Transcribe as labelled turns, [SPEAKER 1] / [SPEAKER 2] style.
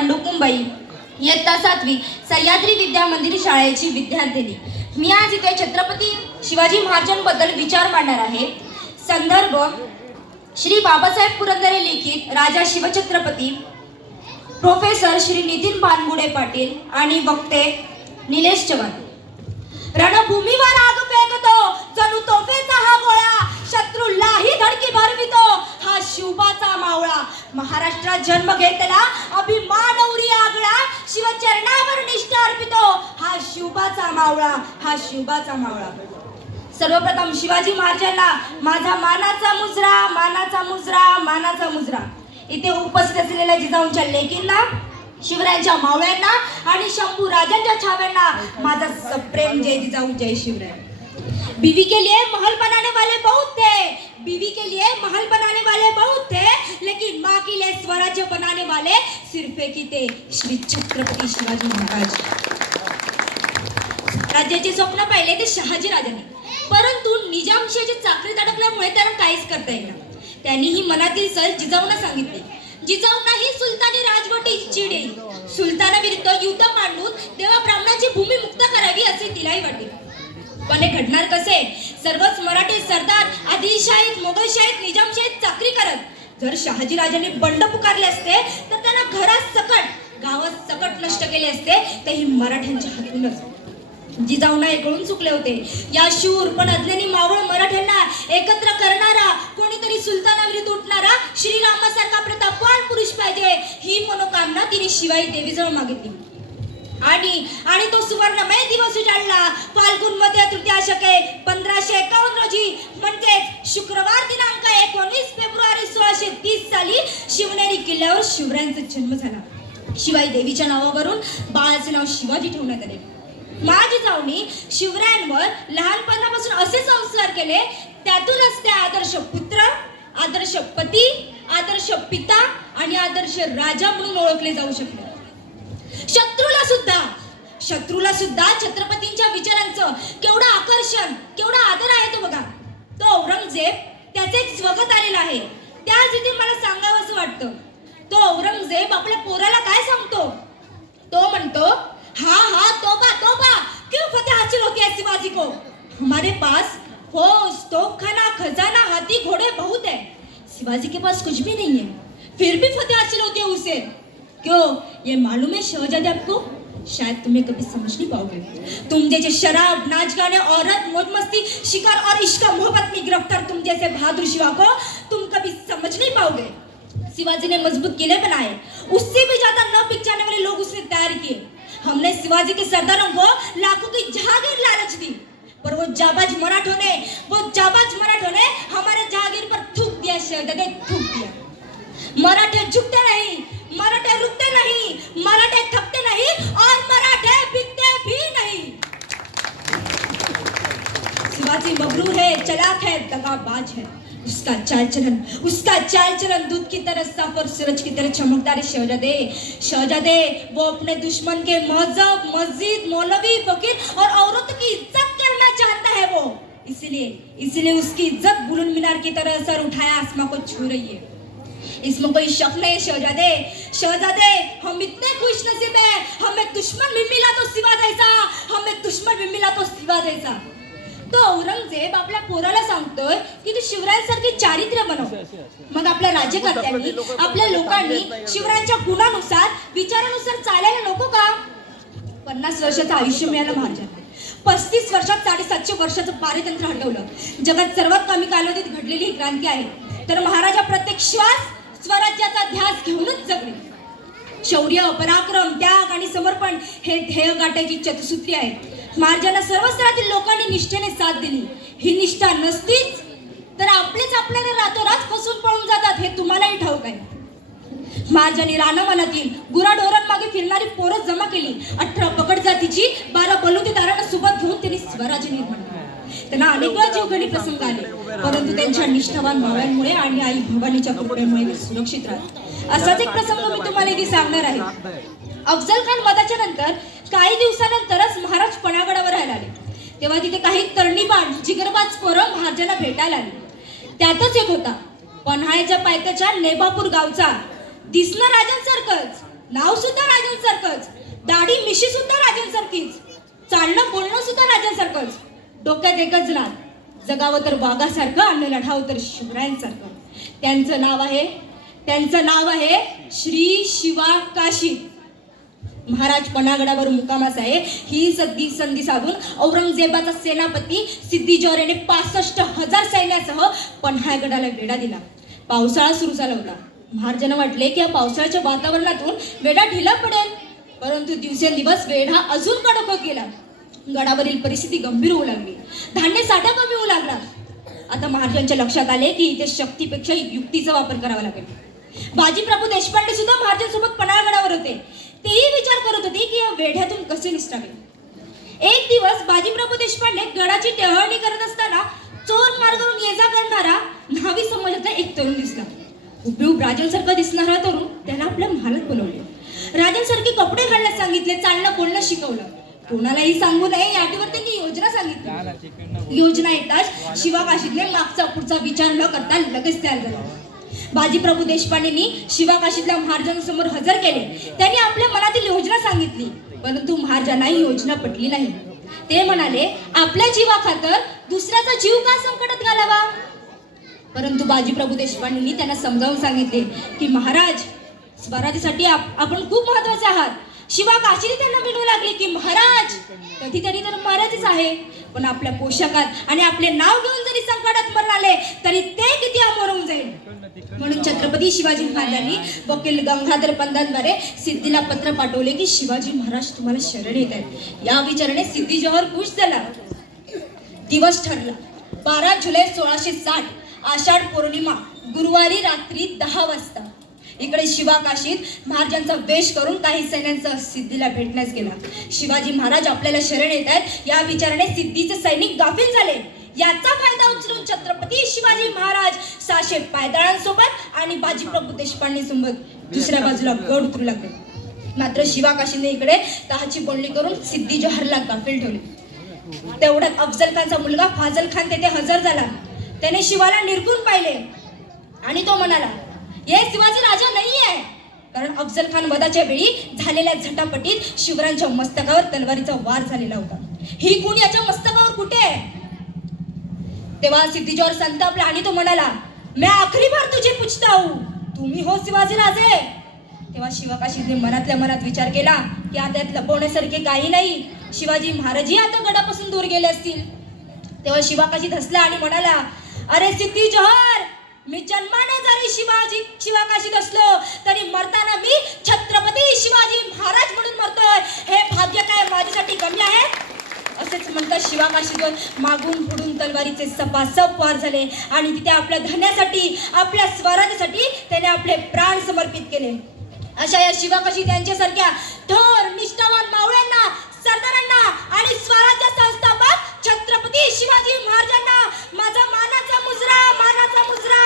[SPEAKER 1] भांडूप मुंबई इयत्ता सातवी सह्याद्री विद्या मंदिर शाळेची विद्यार्थिनी. मी आज इथे छत्रपती शिवाजी महाराजांबद्दल विचार मांडणार आहे. संदर्भ श्री बाबासाहेब पुरंदरे लिखित राजा शिवछत्रपती प्रोफेसर श्री नितीन भानगुडे पाटील आणि वक्ते निलेश चव्हाण. रणभूमीवर आग फेकतो जणू तोफेचा हा गोळा. शत्रूलाही धडकी भरवितो हा शिवबाचा मावळा. महाराष्ट्रात जन्म घेतला अभिमानवरी आगळा शिवचरणावर निष्ठा अर्पितो. हा शिवबाचा मावळा. हा शिवबाचा मावळा. सर्वप्रथम शिवाजी महाराजांना माझा मानाचा मुजरा मानाचा मुजरा मानाचा मुजरा. इथे उपस्थित असलेल्या जिजाऊंच्या लेकींना शिवरायांच्या मावळ्यांना आणि शंभू राजांच्या छाव्यांना माझा सप्रेम जय जिजाऊ जय शिवराय. बीवी के लिए महल बनाने वाले बहुत थे। बीवी के लिए महल बनाने वाले बहुत थे लेकिन माँ के लिए स्वराज्य बनाने वाले सिर्फ एक ही थे श्री छत्रपति शिवाजी महाराज। राज्याचे स्वप्न पाहिले ते शहाजी राजाने. परंतु निजामशाही चाकरीत अडकल्यामुळे त्यांना काहीच करता येईल त्यांनी ही मनातील सल जिजाऊंना सांगितली. जिजाऊंनाही सुलतानी राजवटी चिडे. सुलतानाविरुद्ध युद्ध मांडून देवा ब्राह्मणाची भूमी मुक्त करावी असे तिलाही वाटेल. पण हे घडणार कसे? सर्वच मराठी सरदार आदिलशाहीत मोगलशाहीत निजामशाहीत चाकरी करत. जर शहाजीराजांनी बंड पुकारले असते तर त्यांना घरात सकट गावात सकट नष्ट केले असते ते ही मराठ्यांच्या हातूनच. जिजाऊना एकळून चुकले होते. या शूर पण अज्ञानी मावळ मराठ्यांना एकत्र करणारा कोणीतरी सुलतानाविरुद्ध उठणारा श्रीरामासारखा प्रतापवान पुरुष पाहिजे. ही मनोकामना तिने शिवाई देवीजवळ मागितली. आणि आणि तो सुवर्णमय दिवस उजाडला फाल्गुनमध्ये तृतीया शके पंधराशे एकावन्न रोजी म्हणजेच शुक्रवार दिनांक एकोणीस फेब्रुवारी सोळाशे तीस साली शिवनेरी किल्ल्यावर शिवरायांचा जन्म झाला. शिवाई देवीच्या नावावरून बाळाचे नाव शिवाजी ठेवण्यात आले. माझी जावणी शिवरायांवर लहानपणापासून असे संस्कार केले. त्यातूनच ते आदर्श पुत्र आदर्श पती आदर्श पिता आणि आदर्श राजा म्हणून ओळखले जाऊ शकले. शत्रूला सुद्धा शत्रूला सुद्धा छत्रपतींच्या विचारांचं केवढं आकर्षण केवढा आदर आहे तो बघा. तो औरंगजेब त्याचे एक स्वगत आलेला आहे. त्याच इथे मला सांगावं असं वाटतं. तो औरंगजेब आपल्या पोराला काय सांगतो? तो म्हणतो हा हा तो बा तो बा क्यों फतेह हासिल होती है शिवाजी को हमारे पास हो, फौज तोपखाना खजाना हाथी घोड़े बहुत है. शिवाजी के पास कुछ भी नहीं है. फिर भी फतेह हासिल होती है उसे. क्यों? ये मालूम है शहजादे आपको? शायद तुम्हें कभी समझ नहीं पाओगे। तुम जैसे शराब, नाच गाने, औरत, मौज मस्ती, शिकार और इश्क मोहब्बत में गिरफ़्तार तुम जैसे बहादुर शिवा को तुम कभी समझ नहीं पाओगे। शिवाजी ने मज़बूत किले बनाए। उससे भी ज़्यादा न पिक जाने वाले लोग उसने तैयार किए। हमने शिवाजी के सरदारों को लाखों की जहागीर लालच दी। पर वो जाबाज मराठों ने, वो जाबाज मराठों ने हमारे जहागीर पर थूक दिया, शहजादे थूक दिया। मराठे झुकते नहीं। नहीं, मराठे थकते नहीं और मराठे बिकते भी नहीं। शिवाजी मगरूर है, चलाक है, दगाबाज है। उसका चाल चलन, उसका चाल चलन दूध की तरह साफ़ और सूरज की तरह चमकदार है शहजादे। शहजादे, वो अपने दुश्मन के मज़हब मस्जिद, मौलवी, फकीर और औरतों की इज़्ज़त करना चाहता है वो। इसलिए इसलिए उसकी इज़्ज़त बुलंद मीनार की तरह सर उठाया, आसमा को छू रही है। इसमें कोई शक नहीं है शहजादे। शहजादे हम इतने खुश नसीब है। हमें दुश्मन भी मिला तो सिवा जैसा हमें दुश्मन भी मिला तो सिवा जैसा तो औरंगजेब आपल्या पोराला सांगतोय की तू शिवरायांसारखे चारित्र्य बनव. मग आपल्या राज्यकर्त्यांनी आपल्या लोकांनी शिवरायांच्या गुणानुसार विचारानुसार चालायला नको का? पन्नास वर्षाचं आयुष्य मिळालं महाराजांना पस्तीस वर्षात साडेसातशे वर्षाचं पारतंत्र हटवलं. जगात सर्वात कमी कालावधीत घडलेली ही क्रांती आहे. तर महाराजा प्रत्येक श्वास स्वराज्याचा ध्यास घेऊनच जगणे. शौर्य पराक्रम त्याग आणि समर्पण हे ध्येय गाठायची चतुसूत्री आहे. महाराजांना सर्व स्तरातील लोकांनी निष्ठेने साथ दिली. ही निष्ठा नसतीच तर आपलेच आपल्याला रातोरात फसून पळून जातात हे तुम्हालाही ठाऊक आहे. महाराजांनी रानवनातील गुराढोरांमागे फिरणारी पोरं जमा केली. अठरा पकड जातीची बारा बलुतेदारांना सोबत घेऊन त्यांनी स्वराज्य निर्माण त्यांना अनेक वेळा जीवघणी प्रसंग आले. परंतु त्यांच्या निष्ठावान मावळ्यांमुळे आणि आई भवानीच्या कृपेमुळे ते सुरक्षित राहत असाच एक प्रसंग मी तुम्हाला इथे सांगणार आहे. अफजल खान वधाच्या नंतर काही दिवसानंतरच महाराज पणागडावर राहायला आले. तेव्हा तिथे काही तरणीबाण जिगरबाज पोरं महाराजांना भेटायला आली. त्यातच एक होता. पन्हाळ्याच्या पायथ्याच्या नेबापूर गावचा दिसला राजांसारखंच नाव सुद्धा राजांसारखंच दाढी मिशी सुद्धा राजांसारखीच चालणं बोलणं सुद्धा राजांसारखंच डोक्यात एकच लाद जगावं तर वाघासारखं आणि लढावं तर शिवरायांसारखं. त्यांचं नाव आहे त्यांचं नाव आहे श्री शिवा काशी. महाराज पनागडावर मुकामास आहे. ही सद्दी संधी साधून औरंगजेबाचा सेनापती सिद्धी जौहर याने पासष्ट हजार सैन्यासह पन्हाळगडाला वेढा दिला. पावसाळा सुरू झाला होता. महाराजांना वाटले की या पावसाळ्याच्या वातावरणातून वेढा ढिला पडेल. परंतु दिवसेंदिवस वेढा अजून कडक गेला गडावरील परिस्थिती गंभीर होऊ लागली. धान्य साठा कमी होऊ लागला. आता महाराजांच्या लक्षात आले की इथे शक्तीपेक्षा युक्तीचा वापर करावा लागेल. बाजीप्रभू देशपांडे सुद्धा महाराजांसोबत पन्हाळगडावर होते. तेही विचार करत होते की या वेढ्यातून कसे निसटावे. एक दिवस बाजीप्रभू देशपांडे गडाची टेहळणी करत असताना चोर मार्गावरून ये जा करणारा न्हावी समाजातला एक तरुण दिसला. उपयोग राजांसारखा दिसणारा तरुण त्याला आपल्या महालात बोलवले. राजांसारखे कपडे घालण्यास सांगितले चालणं बोलणं शिकवलं. कोणालाही सांगू नये याटीवर त्यांनी योजना सांगितली. योजना येताच शिवाकाशीतले मागचा पुढचा विचार न करता लगेच तयार झाला. बाजीप्रभू देशपांडेंनी शिवाकाशीतल्या महाराजांसमोर हजर केले. त्यांनी आपल्या मनातील योजना सांगितली. परंतु महाराजांना ही योजना पटली नाही. ते म्हणाले आपल्या जीवाखातर दुसऱ्याचा जीव का संकटात घालावा? परंतु बाजीप्रभू देशपांडेंनी त्यांना समजावून सांगितले की महाराज स्वराज्यासाठी आप- आपण खूप महत्त्वाचे आहात. शिवा काशीने त्यांना मिळू लागले की महाराज कधीतरी तर महाराजच आहे. पण आपल्या पोशाखात आणि आपले नाव घेऊन जरी संकटात मरणाले तरी ते किती अमोर होऊन जाईल. म्हणून छत्रपती शिवाजी महाराजांनी वकील गंगाधर पंतांद्वारे सिद्धीला पत्र पाठवले की शिवाजी महाराज तुम्हाला शरण येत आहेत या विचाराने सिद्धी जोहर खुश झाला. दिवस ठरला. बारा जुलै सोळाशे साठ आषाढ पौर्णिमा गुरुवारी रात्री दहा वाजता. इकडे शिवा काशीत महाराजांचा वेश करून काही सैन्यांचा सिद्धीला भेटण्यास गेला. शिवाजी महाराज आपल्याला शरण येत आहेत. या विचाराने सिद्धीचे सैनिक गाफील झाले. याचा फायदा उचलून छत्रपती शिवाजी महाराज सहाशे पायदळांसोबत आणि बाजीप्रभू देशपांडे सोबत दुसऱ्या बाजूला गड उतरू लागले. मात्र शिवा काशीने इकडे तहाची बोलणी करून सिद्धी जोहरला गाफील ठेवले. तेवढ्यात अफजल खानचा मुलगा फाजल खान तेथे हजर झाला. त्याने शिवाला निरखून पाहिले. आणि तो म्हणाला हे शिवाजी राजा नाही आहे कारण अफजल खान वधाच्या वेळी झालेल्या झटापटीत शिवरायांच्या मस्तकावर तलवारीचा वार झालेला होता. ही खूण याच्या मस्तकावर कुठे? आहे तेव्हा सिद्धीजोर संतापला आणि तो म्हणाला मैं आखरी बार तुझे पूछता हूं तुम्ही हो शिवाजी राजे. तेव्हा शिवकाशीने मनातल्या मनात विचार केला की आता यात लपवण्यासारखे काही नाही. शिवाजी महाराजही आता गडापासून दूर गेले असतील. तेव्हा शिवाकाशीत धसला आणि म्हणाला अरे सिद्धी जोहर मी जन्म शिवाजी शिवाकाशी असलो तरी मरताना मी छत्रपती शिवाजी महाराज म्हणून मरतोय. हे भाग्य काय माझ्यासाठी कमी आहे? असेच म्हणतात शिवाकाशी शिवाकाशीवर मागून पुढून तलवारीचे सपा सप वार झाले आणि तिथे आपल्या धन्यासाठी आपल्या स्वराज्यासाठी त्याने आपले प्राण समर्पित केले. अशा या शिवाकाशी त्यांच्यासारख्या थोर निष्ठावान मावळ्यांना सरदारांना आणि स्वराज्य संस्थापक छत्रपती शिवाजी महाराजांना माझा मानाचा मुजरा मानाचा मुजरा.